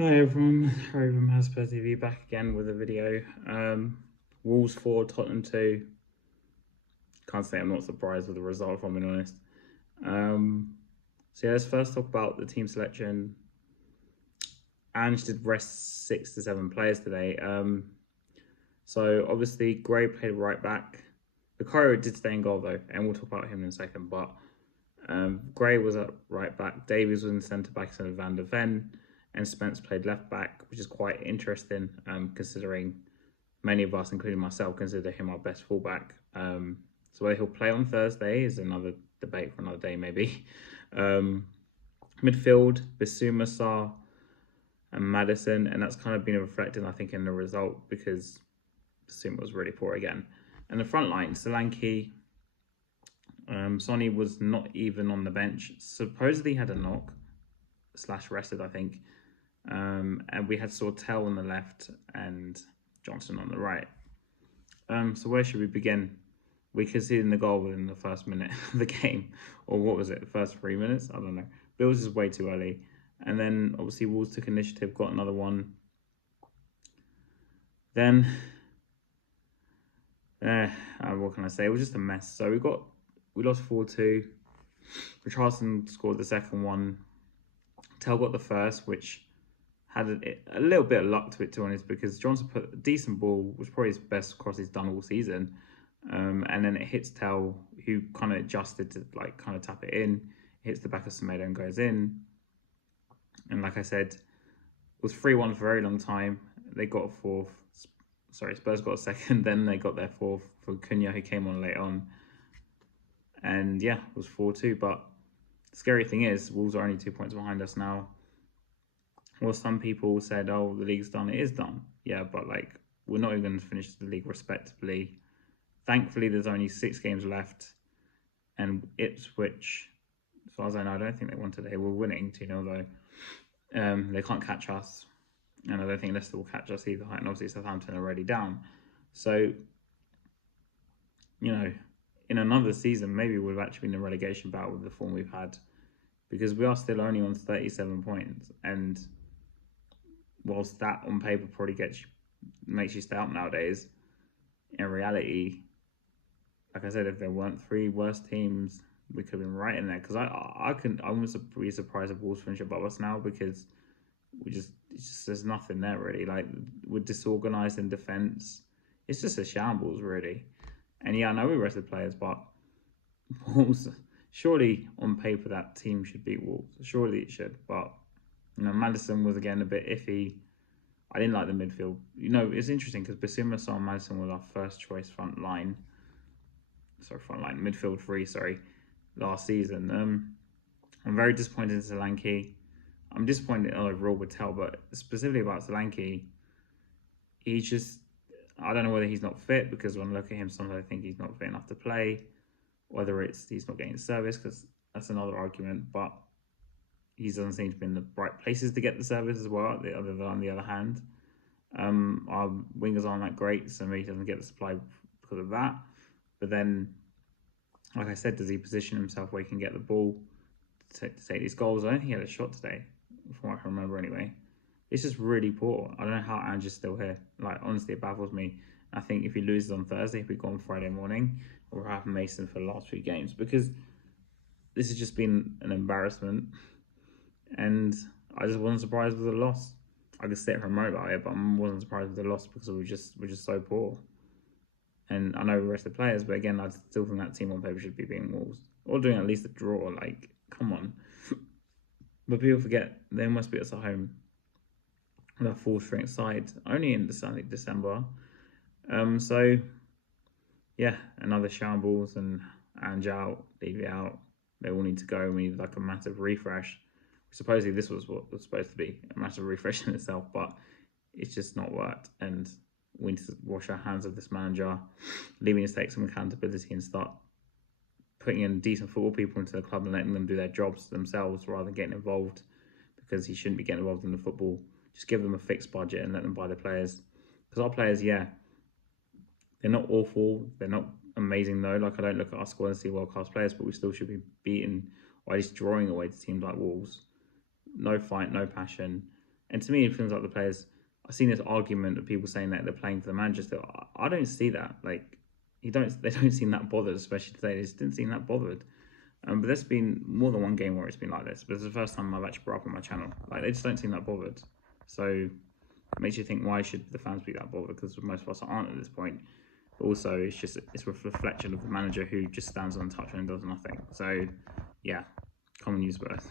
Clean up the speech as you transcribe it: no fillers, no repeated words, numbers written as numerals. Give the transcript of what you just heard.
Hi everyone, Harry from Hasper TV back again with a video. Wolves 4, Tottenham 2. Can't say I'm not surprised with the result, if I'm being honest. So yeah, let's first talk about the team selection. Ange did rest 6 to 7 players today. So obviously Gray played right back. Bukayo did stay in goal though, and we'll talk about him in a second. But Gray was at right back, Davies was in centre back instead of Van der Ven, and Spence played left back, which is quite interesting considering many of us, including myself, consider him our best fullback. So whether he'll play on Thursday is another debate for another day, maybe. Um, Midfield, Bissouma, Sarr, and Madison, and that's kind of been reflected, I think, in the result because Bissouma was really poor again. And the front line, Solanke, Sonny was not even on the bench. Supposedly had a knock / rested, I think. And we had Sortel on the left and Johnson on the right. So where should we begin? We conceded the goal within the first minute of the game, or what was it, the first 3 minutes? I don't know. But it was just way too early. And then obviously Wolves took initiative, got another one. Then, what can I say? It was just a mess. So we lost 4-2. Richarlison scored the second one. Tell got the first, which had a little bit of luck to it, to be honest, because Johnson put a decent ball, was probably his best cross he's done all season. And then it hits Tell, who kind of adjusted to kind of tap it in. It hits the back of Semedo and goes in. And like I said, it was 3-1 for a very long time. They got a fourth. Sorry, Spurs got a second. Then they got their fourth for Cunha, who came on late on. And yeah, it was 4-2. But the scary thing is, Wolves are only 2 points behind us now. Well, some people said, oh, the league's done. It is done. Yeah, but we're not even going to finish the league respectably. Thankfully, there's only 6 games left. And Ipswich, as far as I know, I don't think they won today. We're winning 2-0 though. They can't catch us. And I don't think Leicester will catch us either. And obviously Southampton are already down. So, in another season, maybe we've actually been in a relegation battle with the form we've had. Because we are still only on 37 points. And whilst that on paper probably makes you stay up nowadays, in reality, like I said, if there weren't 3 worse teams, we could have been right in there. Because I wouldn't be surprised if Wolves finish above us now, because there's nothing there really. We're disorganized in defense. It's just a shambles really. And yeah, I know we rested players, but Wolves, surely on paper that team should beat Wolves. Surely it should, but Madison was again a bit iffy. I didn't like the midfield. It's interesting because Bissouma, Sarr, and Madison was our first choice midfield 3. Last season. I'm very disappointed in Solanke. I'm disappointed overall with Tell, but specifically about Solanke, he's just, I don't know whether he's not fit, because when I look at him, sometimes I think he's not fit enough to play, whether it's he's not getting service, because that's another argument, but he doesn't seem to be in the right places to get the service as well, on the other hand. Our wingers aren't that great, so maybe he doesn't get the supply because of that. But then, like I said, does he position himself where he can get the ball to take these goals? I don't think he had a shot today, from what I can remember anyway. It's just really poor. I don't know how Ange is still here. Honestly, it baffles me. I think if he loses on Thursday, if we go on Friday morning, we'll have Mason for the last 3 games, because this has just been an embarrassment. And I just wasn't surprised with the loss. I could sit here and moan about it, but I wasn't surprised with the loss because we're just so poor. And I know we rest the players, but again, I still think that team on paper should be beating Wolves, or doing at least a draw. Come on. But people forget they must beat us at home. That 4th-ranked side only in December. So yeah, another shambles, and Ange out, Levy out. They all need to go. We need a massive refresh. Supposedly this was what was supposed to be a massive refresh in itself, but it's just not worked. And we need to wash our hands of this manager, leaving us to take some accountability and start putting in decent football people into the club and letting them do their jobs themselves rather than getting involved, because he shouldn't be getting involved in the football. Just give them a fixed budget and let them buy the players. Because our players, yeah, they're not awful. They're not amazing though. I don't look at our squad and see world-class players, but we still should be beating, or at least drawing away to teams like Wolves. No fight, no passion. And to me, it feels like the players. I've seen this argument of people saying that they're playing for the manager. Still, I don't see that. Like, they don't seem that bothered, especially today. They just didn't seem that bothered. But there's been more than one game where it's been like this. But it's the first time I've actually brought up on my channel. Like, they just don't seem that bothered. So it makes you think, why should the fans be that bothered? Because most of us aren't at this point. But also, it's a reflection of the manager who just stands on the touchline and does nothing. So, yeah, common use both.